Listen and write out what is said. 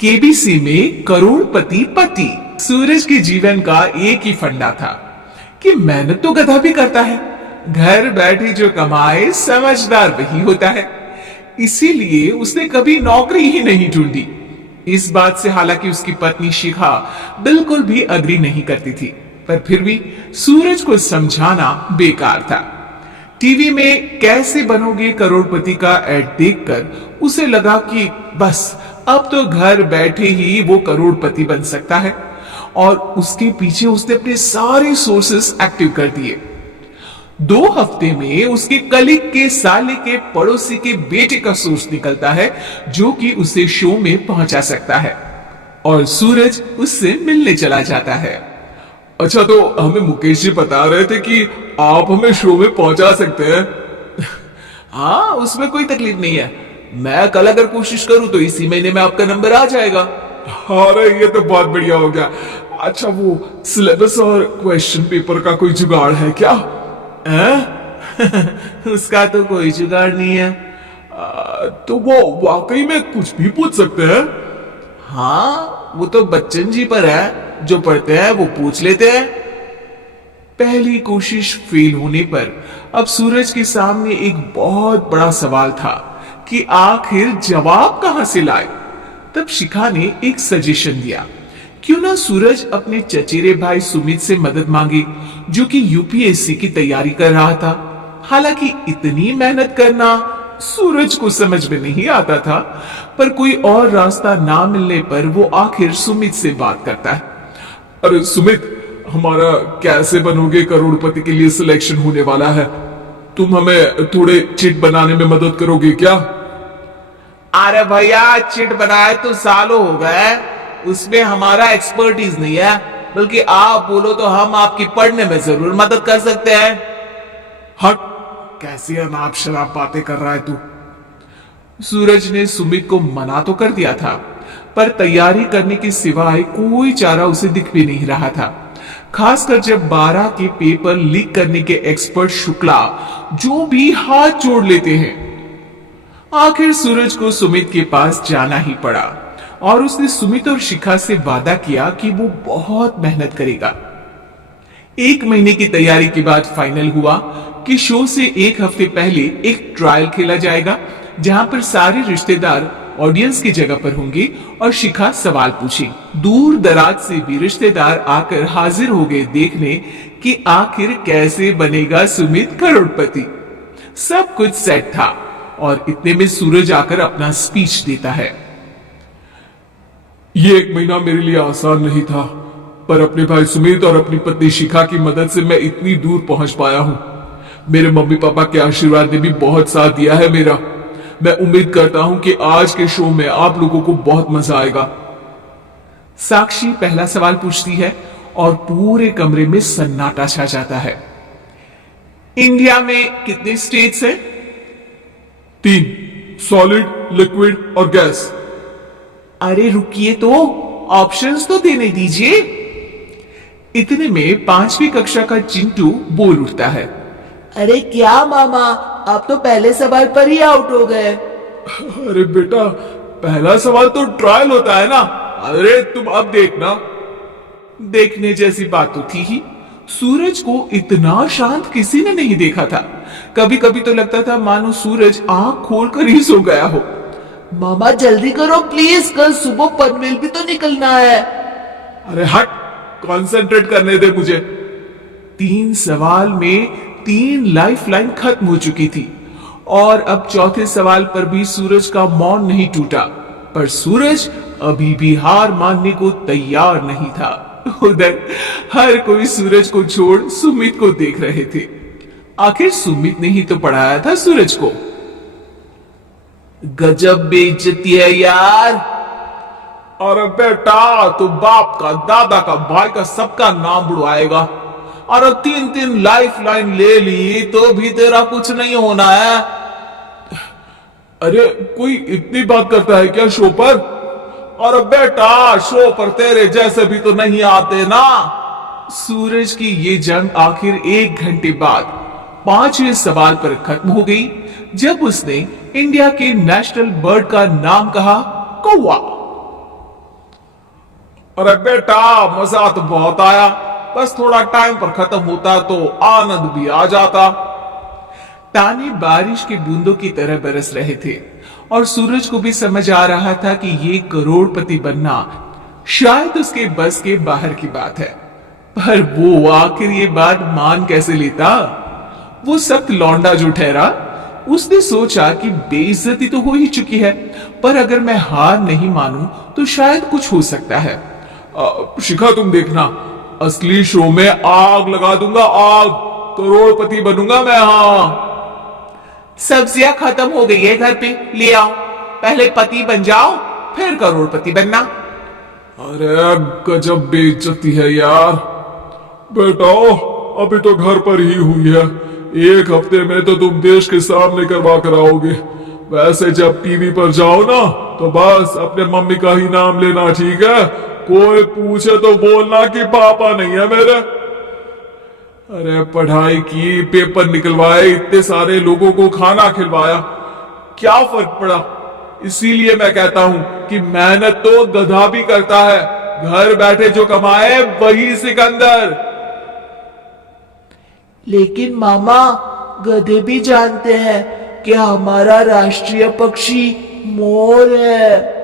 KBC में करोड़पति पति। सूरज के जीवन का एक ही फंडा था कि मेहनत तो गधा भी करता है, घर बैठे जो कमाए समझदार वही होता है। इसीलिए उसने कभी नौकरी ही नहीं ढूंढी। इस बात से हालांकि उसकी पत्नी शिखा बिल्कुल भी अग्री नहीं करती थी, पर फिर भी सूरज को समझाना बेकार था। टीवी में कैसे बनोगे करोड़पति का एड देखकर उसे लगा कि बस अब तो घर बैठे ही वो करोड़पति बन सकता है, और उसके पीछे उसने अपने सारे सोर्सेस एक्टिव कर दिए। 2 हफ्ते में उसके कलीग के साले के पड़ोसी के बेटे का सोर्स निकलता है जो कि उसे शो में पहुंचा सकता है, और सूरज उससे मिलने चला जाता है। अच्छा, तो हमें मुकेश जी बता रहे थे कि आप हमें शो में पहुंचा सकते हैं। हाँ, उसमें कोई तकलीफ नहीं है। मैं कल अगर कोशिश करूं तो इसी महीने में आपका नंबर आ जाएगा। अरे ये तो बहुत बढ़िया हो गया। अच्छा, वो सिलेबस और क्वेश्चन पेपर का कोई जुगाड़ है क्या? उसका तो कोई जुगाड़ नहीं है। तो वो वाकई में कुछ भी पूछ सकते हैं? हाँ, वो तो बच्चन जी पर है, जो पढ़ते हैं वो पूछ लेते हैं। पहली कोशिश फेल होने पर अब सूरज के सामने एक बहुत बड़ा सवाल था कि आखिर जवाब कहां से लाए। तब शिखा ने एक सजेशन दिया, क्यों ना सूरज अपने चचेरे भाई सुमित से मदद मांगे, जो कि यूपीएससी की तैयारी कर रहा था। हालांकि इतनी मेहनत करना सूरज को समझ में नहीं आता था, पर कोई और रास्ता ना मिलने पर वो आखिर सुमित से बात करता है। अरे सुमित, हमारा कैसे बनोगे करोड़पति के लिए सिलेक्शन होने वाला है, तुम हमें थोड़े चिट बनाने में मदद करोगे क्या? अरे भैया, चिट बनाए तो सालों हो गए, उसमें हमारा एक्सपर्टीज नहीं है, बल्कि आप बोलो तो हम आपकी पढ़ने में जरूर मदद कर सकते हैं। हट, कैसी अनाप शराब बातें कर रहा है तू? सूरज ने सुमित को मना तो कर दिया था, पर तैयारी करने के सिवाय कोई चारा उसे दिख भी नहीं रहा था। खासकर जब 12 के पेपर लीक करने के एक्सपर्ट शुक्ला जो भी हाथ जोड़ लेते हैं। आखिर सूरज को सुमित के पास जाना ही पड़ा, और उसने सुमित और शिखा से वादा किया कि वो बहुत मेहनत करेगा। 1 महीने की तैयारी के बाद फाइनल हुआ कि शो से 1 हफ्ते पहले एक ट्रायल खेला जाएगा, जहां पर सारे रिश्तेदार ऑडियंस की जगह पर होंगे और शिखा सवाल पूछे। दूर दराज से भी रिश्तेदार आकर हाजिर हो गए देखने कि आखिर कैसे बनेगा सुमित करोड़पति। सब कुछ सेट था, और इतने में सूरज आकर अपना स्पीच देता है। ये 1 महीना मेरे लिए आसान नहीं था, पर अपने भाई सुमित और अपनी पत्नी शिखा की मदद से मैं इतनी दूर पहुंच पाया हूं। मेरे मम्मी पापा के आशीर्वाद ने भी बहुत साथ दिया है मेरा। मैं उम्मीद करता हूं कि आज के शो में आप लोगों को बहुत मजा आएगा। साक्षी पहला सवाल पूछती है, और पूरे कमरे में सन्नाटा छा जाता है। इंडिया में कितने स्टेट्स हैं? 3, सॉलिड, लिक्विड और गैस। अरे रुकिए, तो ऑप्शंस तो देने दीजिए। इतने में 5वीं कक्षा का चिंटू बोल उठता है, अरे क्या मामा, आप तो पहले सवाल पर ही आउट हो गए। अरे बेटा, पहला सवाल तो ट्रायल होता है ना। अरे तुम अब देखना। देखने जैसी बात तो थी ही। सूरज को इतना शांत किसी ने नहीं देखा था। कभी कभी तो लगता था मानो सूरज आंख खोलकर ही सो गया हो। मामा जल्दी करो प्लीज, कल सुबह पनवेल भी तो निकलना है। अरे हट, कंसंट्रेट करने दे मुझे। 3 सवाल में 3 लाइफलाइन खत्म हो चुकी थी, और अब चौथे सवाल पर भी सूरज का मौन नहीं टूटा। पर सूरज अभी भी हार मानने को तैयार नहीं था। उधर हर कोई सूरज को छोड़ सुमित को देख रहे थे। आखिर सुमित ने ही तो पढ़ाया था सूरज को। गजब बेइज्जती है यार। अरे बेटा, तो बाप का, दादा का, भाई का, सबका नाम बुड़वाएगा। और 3 लाइफ लाइन ले ली तो भी तेरा कुछ नहीं होना है। अरे कोई इतनी बात करता है क्या शो पर? और बेटा, शो पर तेरे जैसे भी तो नहीं आते ना। सूरज की ये जंग आखिर 1 घंटे बाद 5वें सवाल पर खत्म हो गई, जब उसने इंडिया के नेशनल बर्ड का नाम कहा, कौवा। अरे बेटा, मजा तो बहुत आया, बस थोड़ा टाइम पर खत्म होता तो आनंद भी आ जाता। ताने बारिश की बूंदों की तरह बरस रहे थे और सूरज को भी समझ आ रहा था कि ये करोड़पति बनना शायद उसके बस के बाहर की बात है। पर वो आखिर ये बात मान कैसे लेता? वो सख्त लौंडा जो ठहरा, उसने सोचा कि बेइज्जती तो हो ही चुकी है, पर अगर मैं हार नहीं मानूं तो शायद कुछ हो सकता है। शिखा, तुम देखना, असली शो में आग लगा दूंगा, आग, करोड़पति बनूंगा मैं। हाँ, सब्जियां खत्म हो गई है घर पे, ले आओ, पहले पति बन जाओ फिर करोड़पति बनना। अरे गजब बेइज्जती है यार। बेटा, अभी तो घर पर ही हुई है, 1 हफ्ते में तो तुम देश के सामने करवा कर आओगे। वैसे जब टीवी पर जाओ ना तो बस अपने मम्मी का ही नाम लेना, ठीक है? कोई पूछे तो बोलना कि पापा नहीं है मेरे। अरे पढ़ाई की, पेपर निकलवाए, इतने सारे लोगों को खाना खिलवाया, क्या फर्क पड़ा? इसीलिए मैं कहता हूं कि मेहनत तो गधा भी करता है, घर बैठे जो कमाए वही सिकंदर। लेकिन मामा, गधे भी जानते हैं कि हमारा राष्ट्रीय पक्षी मोर है।